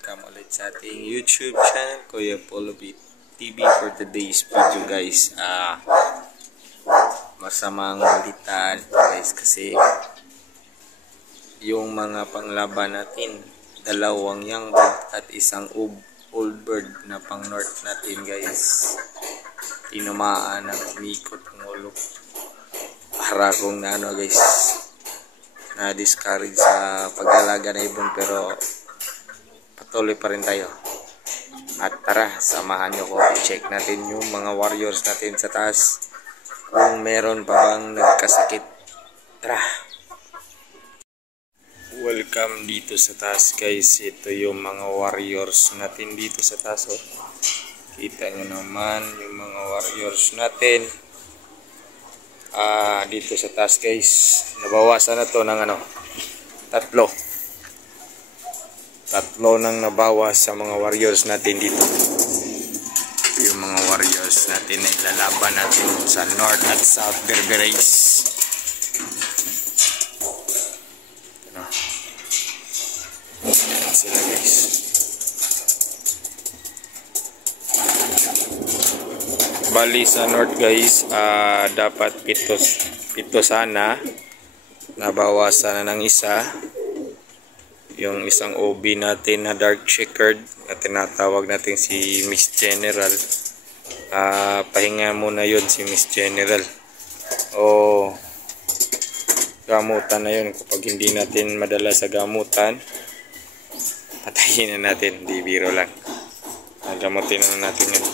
welcome ulit sa ating YouTube channel, Kuya Polo TV. For today's video guys, masamang balita guys, kasi yung mga panglaban natin, dalawang young bird at isang old bird na pang north natin guys, tinamaan ng umikot ng ulo. Para kung na ano guys, na discourage sa pag-alaga na ibon, pero patuloy pa rin tayo. At tara, samahan nyo ko, check natin yung mga warriors natin sa taas, kung meron pa bang nagkasakit. Tara, welcome dito sa taas guys. Ito yung mga warriors natin dito sa taas, oh. Kita nyo naman yung mga warriors natin dito sa taas guys. Nabawasan na to ng tatlo nang nabawas sa mga warriors natin dito. Yung mga warriors natin na ilalaban natin sa North at South Berberase. Ayan sila guys. Bali sa North guys, dapat pito sana, nabawasan na ng isa. Yung isang OB natin na dark checkered na tinatawag natin si Miss General. Pahinga muna yun si Miss General, o gamutan na yun. Kapag hindi natin madala sa gamutan, patayin na natin, di biro lang, gamutin na natin yun.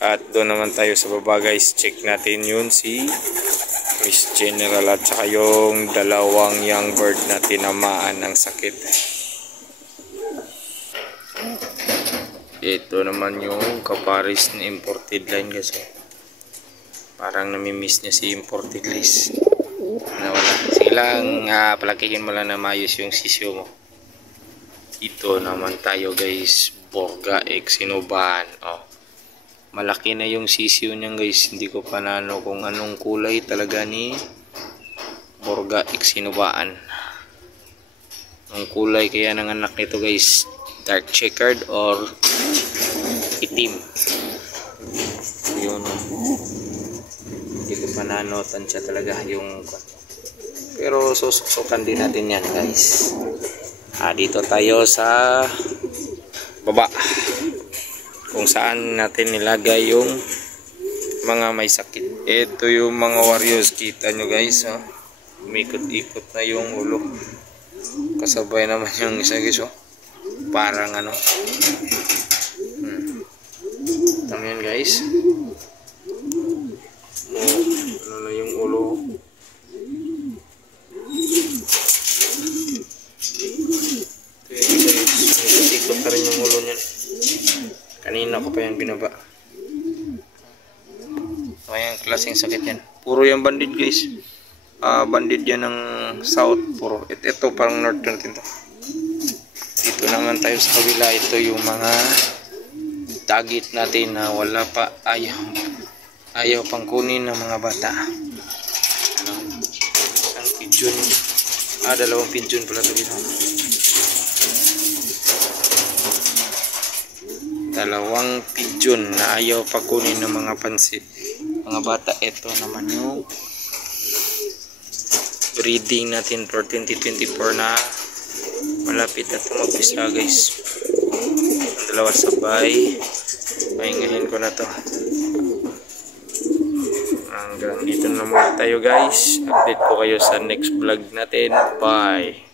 At doon naman tayo sa baba guys, check natin yun si Miss General at saka yung dalawang young bird na tinamaan ng sakit. Ito naman yung kaparis na imported line guys. Parang namimiss niya si imported list. Nawala. Sige lang, palakihin mo lang na mayos yung sisyo mo. Ito naman tayo guys, Borga X Sinuban. Malaki na yung sisiyo niyan guys. Hindi ko pa nano kung anong kulay talaga ni Borga X Sinubaan. Ang kulay kaya ng anak nito guys, dark checkered or itim. Yun. Hindi ko pa nano tansya talaga yung, pero susukan din natin yan guys. Dito tayo sa baba, kung saan natin nilagay yung mga may sakit. Ito yung mga warriors, kita nyo guys, umikot-ikot na yung ulo. Kasabay naman yung isa guys, parang tama yan guys. Ano na yung ulo. Umikot-ikot na rin yung ulo niyan. Kanina ko pa yan binaba. Ayan, klaseng sakit yan. Puro yung bandit guys. Bandit yan ng south. Puro. Ito parang north natin to. Dito naman tayo sa kabila. Ito yung mga target natin na wala pa. Ayaw pang kunin ng mga bata. Isang pigeon. Dalawang pigeon pala ito dito. Dalawang pigeon na ayaw pa kunin ng mga pansit, mga bata. Ito naman yung breeding natin for 2024 na malapit na tumapisa guys. Ang dalawa sabay, pahingahin ko na to. Hanggang dito na muna tayo guys. Update ko kayo sa next vlog natin. Bye.